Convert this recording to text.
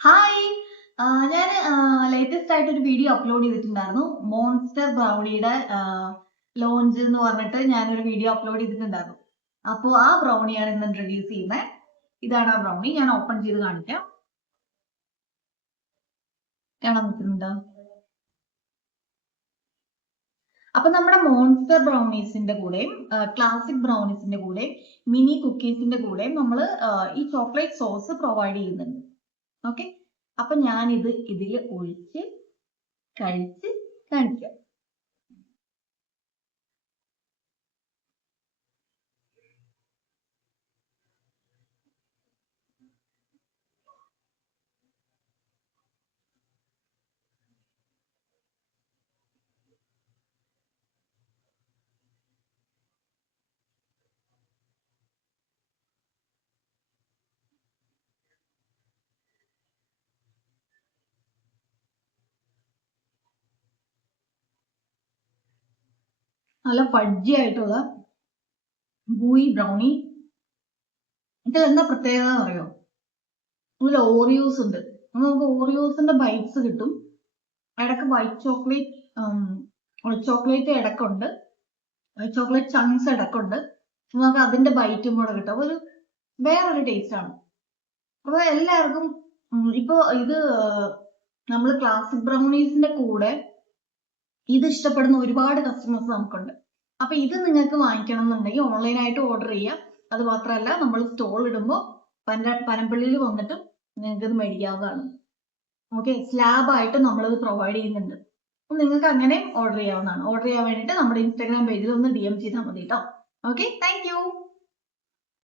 Hi, ഞാൻ latest ആയിട്ട് ഒരു വീഡിയോ അപ്ലോഡ് ചെയ്തിട്ടുണ്ടായിരുന്നു. മോൺസ്റ്റർ ബ്രൗണിയുടെ ലോഞ്ച് എന്ന് പറഞ്ഞിട്ട് ഞാനൊരു വീഡിയോ അപ്ലോഡ് ചെയ്തിട്ടുണ്ടായിരുന്നു. അപ്പോൾ ആ ബ്രൗണിയാണ് ഇന്ന് ഇൻട്രൊഡ്യൂസ് ചെയ്യുന്നത്. ഇതാണ് ആ ബ്രൗണി. ഞാൻ ഓപ്പൺ ചെയ്ത് കാണിക്കാം. കാണാൻ പറ്റുന്നുണ്ടോ? അപ്പൊ നമ്മുടെ മോൺസ്റ്റർ ബ്രൗണീസിന്റെ കൂടെയും ക്ലാസിക് ബ്രൗണീസിന്റെ കൂടെയും മിനി കുക്കീസിന്റെ കൂടെയും നമ്മൾ ഈ ചോക്ലേറ്റ് സോസ് പ്രൊവൈഡ് ചെയ്യുന്നുണ്ട്. ഓക്കെ, അപ്പൊ ഞാനിത് ഇതിൽ ഒഴിച്ച് കഴിച്ച് കാണിക്കാം. നല്ല ഫഡ്ജി ആയിട്ടുള്ള ഗൂയി ബ്രൗണി. ഇതിൽ എന്താ പ്രത്യേകത അറിയോ? ഇതിൽ ഓറിയോസ് ഉണ്ട്. നമുക്ക് ഓറിയോസിന്റെ ബൈറ്റ്സ് കിട്ടും. ഇടക്ക് വൈറ്റ് ചോക്ലേറ്റ് ഇടക്കുണ്ട്, ചോക്ലേറ്റ് ചങ്ക്സ് ഇടക്കുണ്ട്. നമുക്ക് അതിന്റെ ബൈറ്റും കൂടെ കിട്ടും. ഒരു വേറൊരു ടേസ്റ്റ് ആണ്. അപ്പൊ എല്ലാവർക്കും ഇപ്പൊ ഇത് നമ്മൾ ക്ലാസിക് ബ്രൗണീസിന്റെ കൂടെ ഇത് ഇഷ്ടപ്പെടുന്ന ഒരുപാട് കസ്റ്റമേഴ്സ് നമുക്കുണ്ട്. അപ്പൊ ഇത് നിങ്ങൾക്ക് വാങ്ങിക്കണം എന്നുണ്ടെങ്കിൽ ഓൺലൈനായിട്ട് ഓർഡർ ചെയ്യാം. അത് മാത്രമല്ല, നമ്മൾ സ്റ്റോൾ ഇടുമ്പോൾ പനമ്പള്ളിയിൽ വന്നിട്ട് നിങ്ങൾക്ക് ഇത് മേടിക്കാവുന്നതാണ്. ഓക്കെ, സ്ലാബ് ആയിട്ട് നമ്മളിത് പ്രൊവൈഡ് ചെയ്യുന്നുണ്ട്. അപ്പൊ നിങ്ങൾക്ക് അങ്ങനെ ഓർഡർ ചെയ്യാവുന്നതാണ്. ഓർഡർ ചെയ്യാൻ വേണ്ടിയിട്ട് നമ്മുടെ ഇൻസ്റ്റാഗ്രാം പേജിൽ ഒന്ന് DM ചെയ്താൽ മതി കേട്ടോ. Okay, thank you.